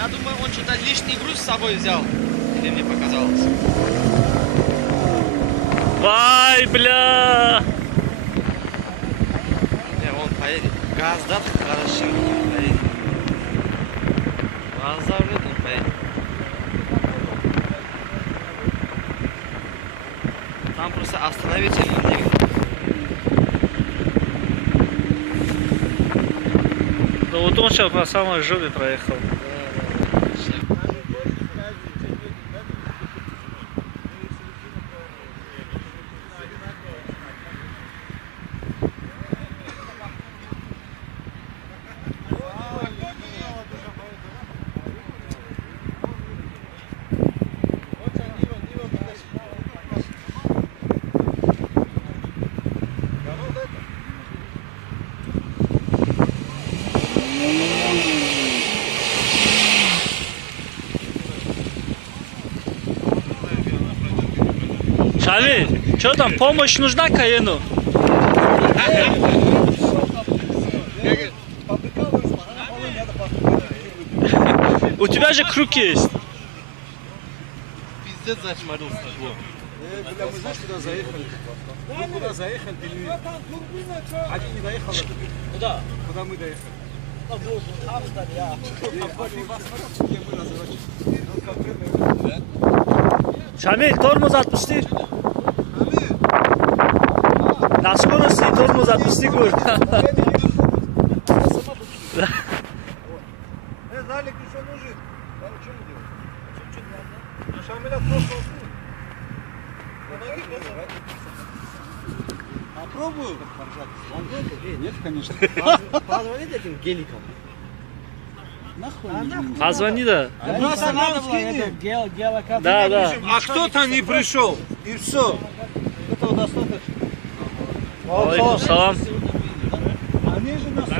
Я думаю, он что-то лишний груз с собой взял. Или мне показалось. Vay bля! Не, он поедет. Газда так хорошо. Поедет. Газда вряд он поедет. Там просто остановительный двигатель. Ну вот он сейчас по самой жопе проехал. Шамиль, что там, помощь нужна Каену? У тебя же круг есть. Пиздец зачморил стекло. Бля, мы знаешь, куда заехали? Мы куда заехали, один не доехал. Куда? Куда мы доехали? Шамиль, тормоз отпусти. На скорости тормоз отпусти, говорю. Залик еще нужен. Там что мы делаем? Шамиля просто попробую. Нет, конечно. Позвонить этим геликом. Позвони, да. Просто надо было это Да, да. А кто-то не пришел. И все. Этого достаточно. Алейкум салам.